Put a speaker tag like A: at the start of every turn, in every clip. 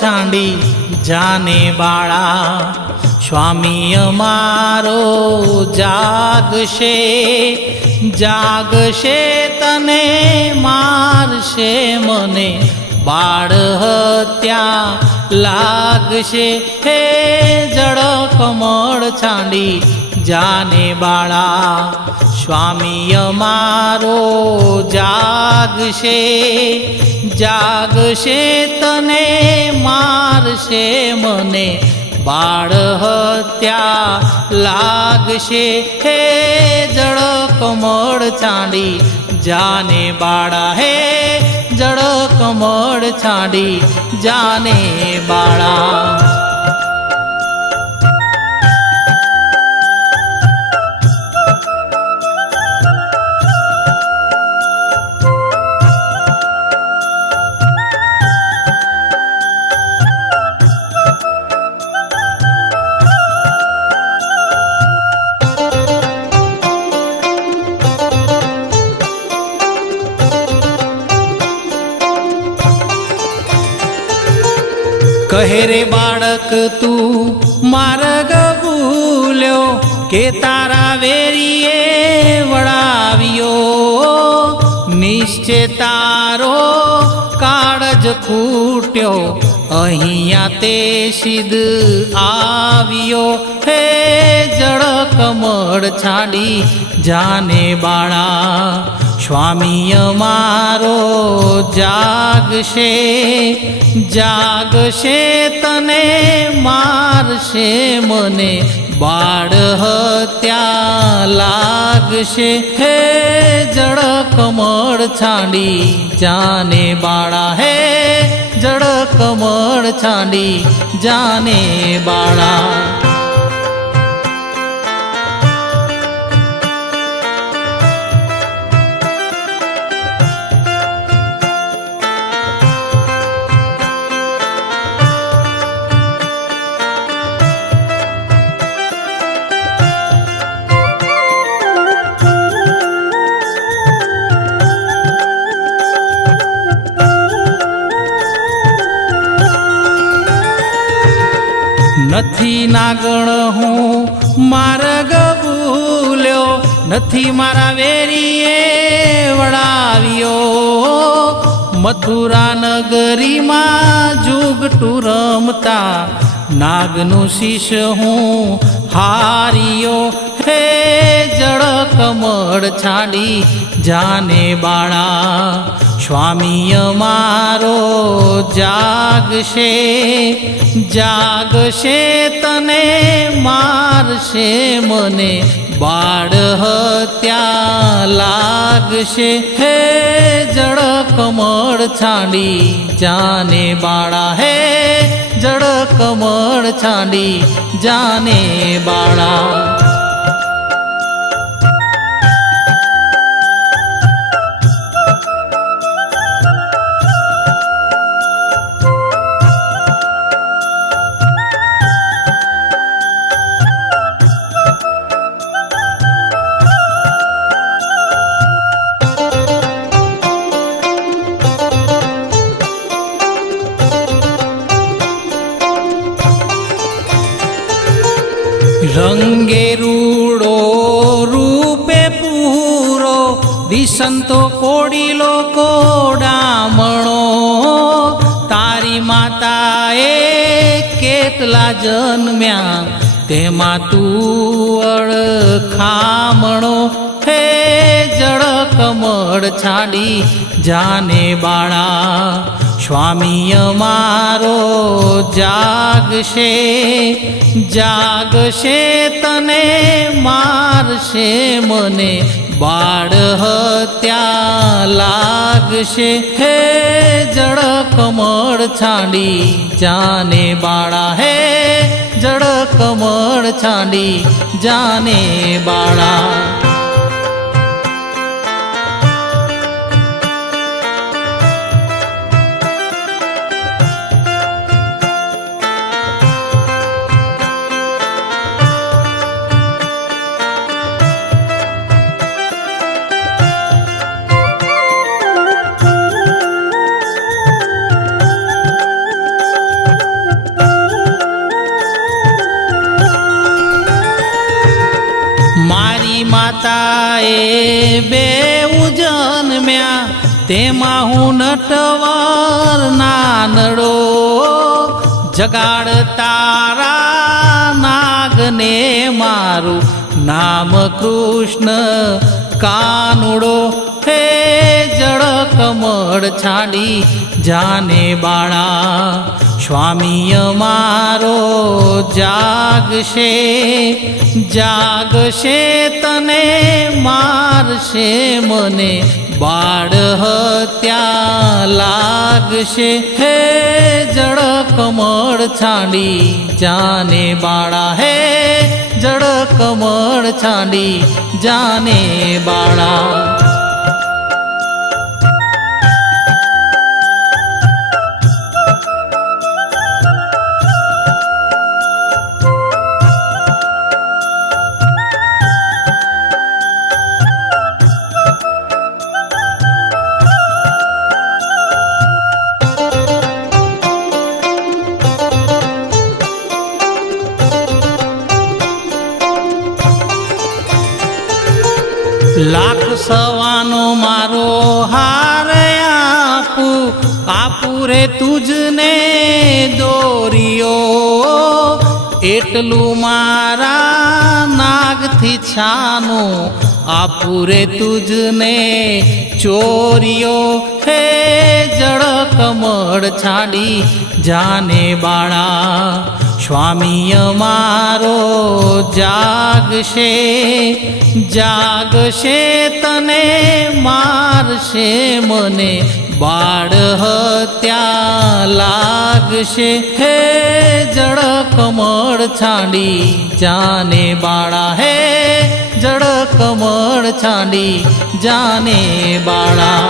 A: છાંડી જાને બાળા સ્વામી અમારો જાગશે જાગશે તને મારશે મને બાળ હત્યા લાગશે હે જળ કમળ છાંડી જાને બાળા સ્વામી અમારો જાગશે જાગશે તને, મારશે મને. બાળ હત્યા લાગશે, હે જળ કમળ છાંડી જાને બાળા, હે જળ કમળ છાંડી જાને બાળા. તું માર્ગ ભૂલ્યો કે તારા વેરીએ વળાવ્યો. નિશ્ચય તારો કાળજ ખૂટ્યો, અહીંયા તે સિદ્ધ આવ્યો. હે જળ કમળ છાડી જાને બાળા સ્વામી અમારો જાગશે જાગશે તને, મારશે મને. બાળ હત્યા લાગશે, હે જળ કમળ છાંડી. જાને બાળા, હે જળ કમળ છાંડી. જાને બાળા. નથી નાગણ, હું માર્ગ ભૂલ્યો, નથી મારા વેરીએ વળાવ્યો. મથુરા નગરીમાં જુગટું રમતા નાગનું શીશ હું હારિયો. હે જળ કમળ છાડી જાને બાળા સ્વામી અમારો જાગશે જાગશે તને, મારશે મને. બાળ હત્યા લાગશે, હે જળ કમળ છાંડી. જાને બાળા, હે જળ કમળ છાંડી. જાને બાળા. વિસંતો લોકો ડામણો, તારી માતાએ કેટલા જન્મ્યા, તેમાં તું અળખામણો, હે જળ કમળ છાડી, જાને બાળા સ્વામી અમારો જાગશે જાગશે તને, મારશે મને બાળ હત્યા લાગશે. હે જળ કમળ છાંડી, જાને બાળા. હે જળ કમળ છાંડી, જાને બાળા. તેમાં હું નટવર નાનડો જગાડ તારા નાગને મારું નામ કૃષ્ણ કાનુડો. હે જળ કમળ છાડી જાને બાળા સ્વામી અમારો જાગશે જાગશે તને, મારશે મને. બાળ હત્યા લાગશે. હે જળ કમળ છાંડી, જાને બાળા. હે જળ કમળ છાંડી, જાને બાળા. લાખ સવાનો મારો હાર આપું આપું રે તુજને દોરિયો એટલું મારા નાગથી છાનું, આપું રે તુજને ચોરિયો હે જળ કમળ છાડી જાને બાળા સ્વામી અમારો જાગશે જાગશે તને, મારશે મને. બાળ હત્યા લાગશે, હે જળ કમળ છાંડી. જાને બાળા, હે જળ કમળ છાંડી. જાને બાળા.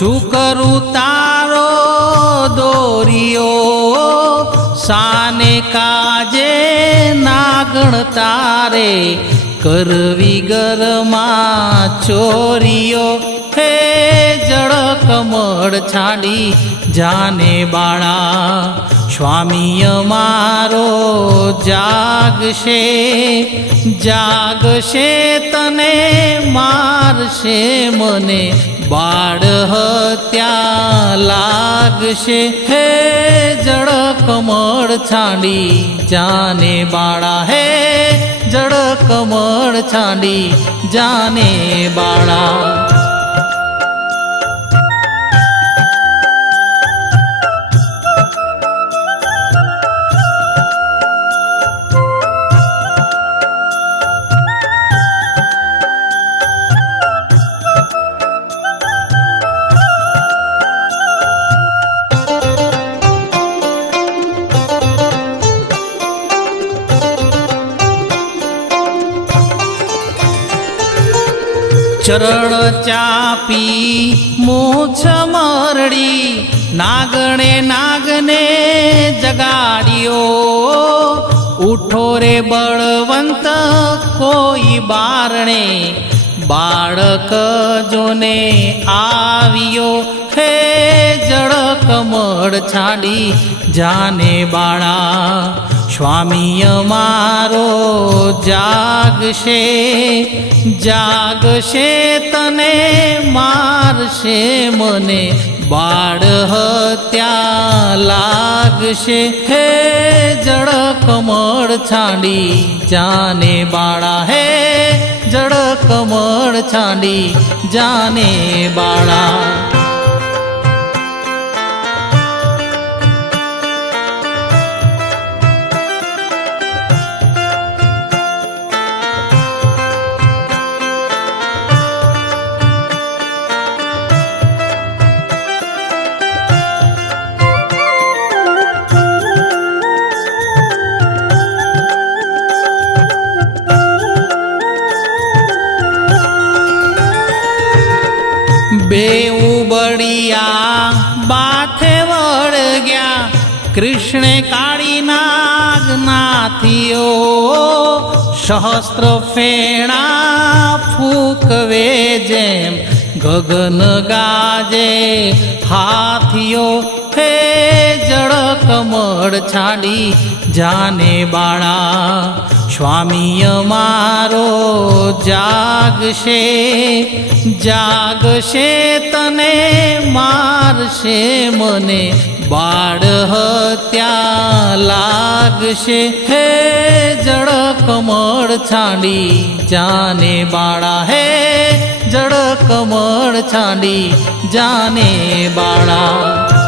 A: શું કરું તારો દોરિયો? સાને કાજે નાગણ તારે કરવી ગરમાં ચોરીઓ. હે જળ કમળ છાડી, જાને બાળા સ્વામી અમારો જાગશે જાગશે તને, મારશે મને. બાળ હત્યા લાગશે. હે જળ કમળ છાંડી, જાને બાળા. હે જળ કમળ છાંડી, જાને બાળા. ચરણ ચાપી, મૂછ મરડી, નાગણે નાગને જગાડ્યો. ઉઠો રે બળવંત કોઈ બારણે, બાળક જોને આવ્યો. હે જળ કમળ છાડી જાને બાળા સ્વામી અમારો જાગશે જાગશે તને મારશે મને બાળ હત્યા લાગશે હે જળ કમળ છાંડી જાને બાળા હે જળ કમળ છાંડી જાને બાળા બાથે વળગ્યા કૃષ્ણે કાળી નાગ નાથીઓ સહસ્ત્ર ફેણા ફૂકવે જેમ. ગગન ગાજે, હાથીઓ હે જળ કમળ છાડી. જાને બાળા સ્વામી અમારો જાગશે જાગશે તને મારશે મને બાળ હત્યા લાગશે. હે જળ કમળ છાંડી જાને બાળા. હે જળ કમળ છાંડી જાને બાળા.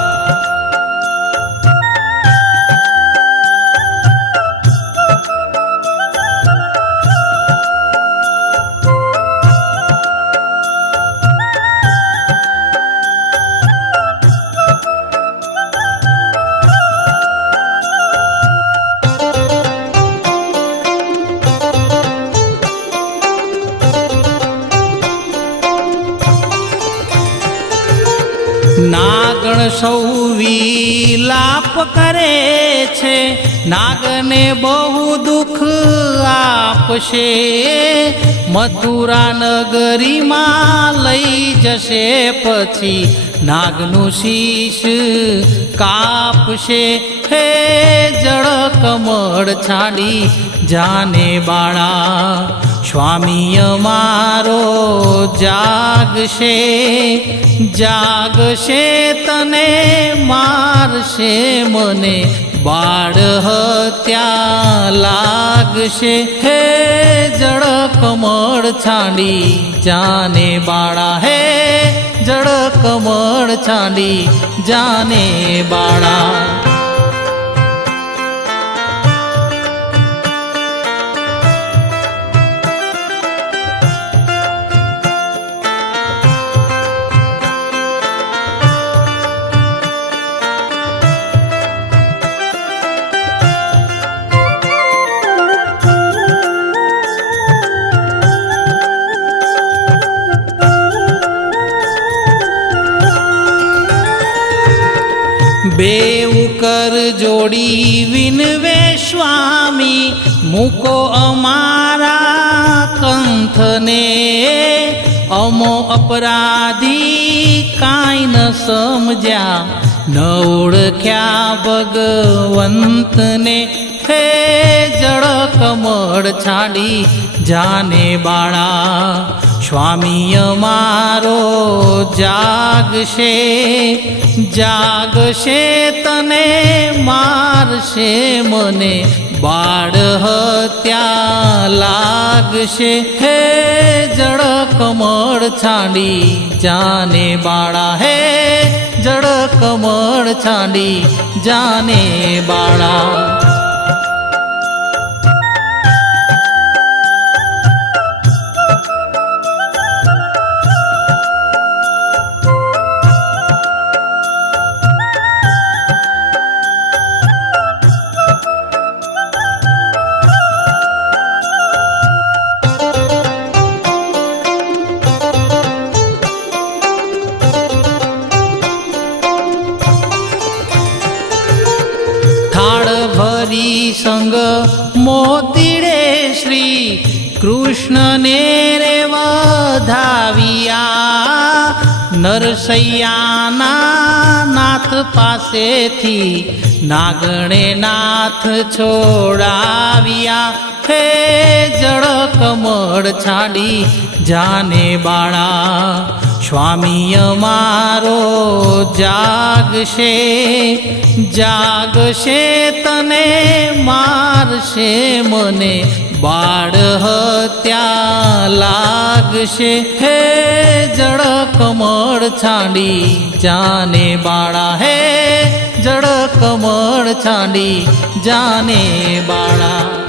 A: નાગને બહુ દુઃખ આપશે મથુરા નગરીમાં લઈ જશે પછી નાગનું શીશ કાપશે. હે જળ કમળ છાડી, જાને બાળા સ્વામી અમારો જાગશે જાગશે તને, મારશે મને. બાળ હત્યા લાગશે. હે જળ કમળ છાંડી, જાને બાળા. હે જળ કમળ છાંડી, જાને બાળા. બેઉ કર જોડી વિનવે સ્વામી, મૂકો અમારા કંથને. અમો અપરાધી કાંઈ ન સમજ્યા, ન ઓળખ્યા ભગવંતને. હે જળ કમળ છાડી જાને બાળા સ્વામી અમારો જાગશે જાગશે તને, મારશે મને. બાળ હત્યા લાગશે. હે જળ કમળ છાંડી, જાને બાળા. હે જળ કમળ છાંડી, જાને બાળા. વધાવ્યા નરસૈયાના નાથ પાસેથી નાગણે નાથ છોડાવ્યા. હે જળ કમળ છાડી જાને બાળા. સ્વામી અમારો જાગશે જાગશે તને, મારશે મને. બાળ હત્યા લાગશે. હે જળ કમળ છાંડી, જાને બાળા. હે જળ કમળ છાંડી, જાને બાળા.